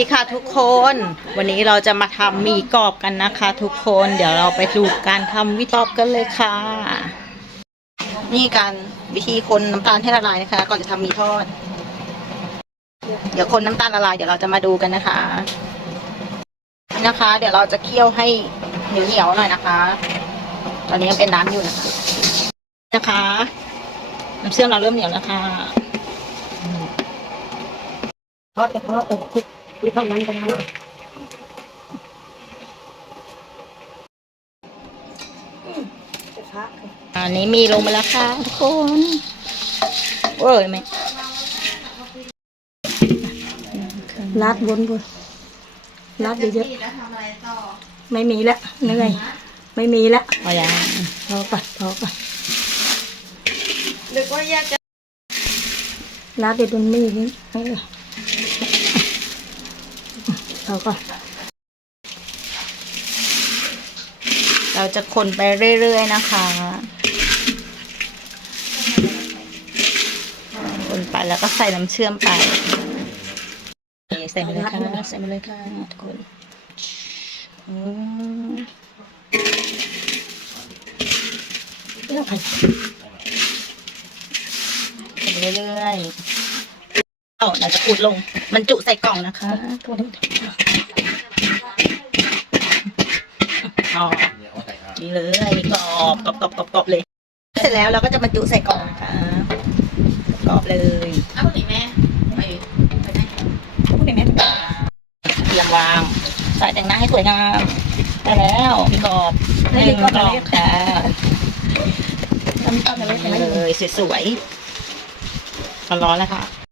สวัสดีค่ะทุกคนวันนี้เราจะมาทำหมี่กรอบกันนะคะ ทุกคนเดี๋ยวเราไปดูการทำวิธีกรอบกันเลยค่ะ นี่การวิธีคนน้ำตาลให้ละลายนะคะ ก่อนจะทำหมี่ทอด เดี๋ยวคนน้ำตาลละลายเดี๋ยวเราจะมาดูกันนะคะนะคะ เดี๋ยวเราจะเคี่ยวให้เหนียวเหนียวๆหน่อยนะคะ ตอนนี้ยังเป็นน้ำอยู่นะคะนะคะน้ำเชื่อมเราเริ่มเหนียวแล้วค่ะทอดแต่ทอดเอ อคลุกคลุกเท่านั้นก็ได้อันนี้มีลงไปแล้วค่ะทุกคนเอ้ยไหมลาดบนบนลาดเยอะๆไม่มีแล้วเหนื่อยไม่มีแล้วพอยังพอก่อนพอก่อนนึกว่าอยากจะลาดไปบนมีดนี่ เออพอก่อน เราจะคนไปเรื่อยๆนะคะ คนไปแล้วก็ใส่น้ำเชื่อมไป ใส่ไปเลยค่ะ ใส่ไปเลยค่ะทุกคนอืมไปเรื่อยๆ เอาเราจะพูดลงบรรจุใส่กล่องนะคะตัวนี้อ๋อนี่เลยกรอบกรอบกรอบกรอบกรอบเลย เสร็จแล้วเราก็จะบรรจุใส่กล่องนะคะกรอบเลยเอาคนไหนแม่ไปไปไหนพูดได้ไหมเตรียมวางใส่แต่งหน้าให้สวยงามได้แล้วมีกรอบหนึ่งกรอบค่ะทำตอนอะไรไปนี่เลยสวยๆร้อนๆแล้วค่ะ